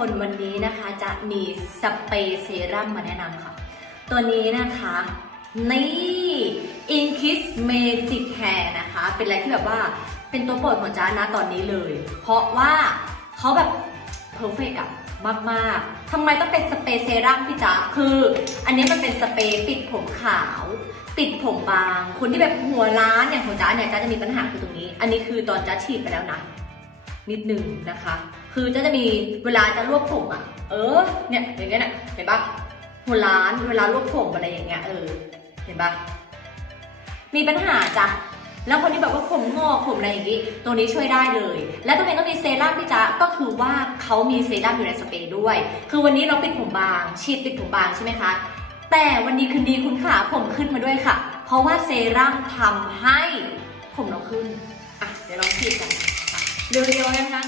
วันนี้นะคะจะมีสเปรย์เซรั่มมาแนะนำค่ะ ตัวนี้นะคะ นี่ Inkis Magic Hair นะคะ เป็นอะไรที่แบบว่าเป็นตัวโปรดของจ้านะตอนนี้เลย เพราะว่าเขาแบบเพอร์เฟกอะมากๆทำไมต้องเป็นสเปรย์เซรั่มพี่จ๊ะคือ อันนี้มันเป็นสเปรย์ปิดผมขาวติดผมบาง คนที่แบบหัวล้านอย่างของจ้าเนี่ยจ้าจะมีปัญหาคือตรงนี้ อันนี้คือตอนจ้าฉีดไปแล้วนะ นิดนึงนะคะ คือจะจะมีเวลาจะรวบผมอะ เออ เนี่ยอย่างเงี้ยน่ะเห็นปะหัวล้านเวลารวบผมอะไรอย่างเงี้ยเออ เห็นปะมีปัญหาจ้ะแล้วคนที่แบบว่าผมงอกผมอะไรอย่างงี้ ตัวนี้ช่วยได้เลย และตัวนี้ก็มีเซรั่มพี่จ๊ะก็คือว่าเขามีเซรั่มอยู่ในสเปรย์ด้วย คือวันนี้เราปิดผมบาง ฉีดปิดผมบางใช่ไหมคะ แต่วันดีคืนดีคุณขาผมขึ้นมาด้วยค่ะ เพราะว่าเซรั่มทำให้ผมเราขึ้น อะเดี๋ยวลองฉีดกันเร็วๆนะคะ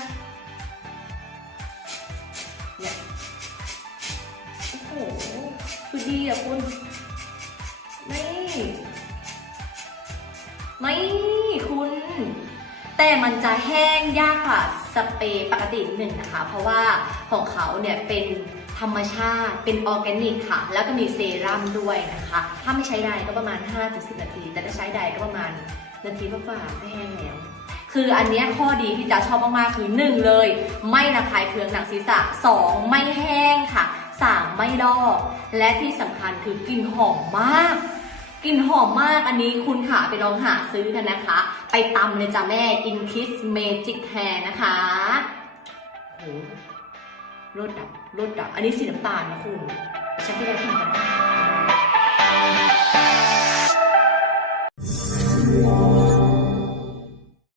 คือดีอะคุณไม่ไม่คุณ แต่มันจะแห้งยากกว่าสเปรย์ปกติหนึ่งนะคะ เพราะว่าของเขาเนี่ยเป็นธรรมชาติเป็นออร์แกนิกค่ะ แล้วก็มีเซรั่มด้วยนะคะ ถ้าไม่ใช้ใดก็ประมาณ 5-10 นาที แต่ถ้าใช้ใดก็ประมาณนาทีกว่าๆก็แห้งแล้วคืออันนี้ข้อดีที่จะชอบมากๆคือหนึ่งเลย ไม่ระคายเคืองหนังศีรษะสองไม่แห้งค่ะ สามไม่ลอก และที่สำคัญคือกลิ่นหอมมากกลิ่นหอมมากอันนี้คุณขาไปลองหาซื้อกันนะคะ ไปตำเลยจ้ะแม่ In Kiss Magic Hair นะคะโหรสดับรสดับ อันนี้สีน้ำตาลนะคุณฉันที่ได้พิมพ์กัน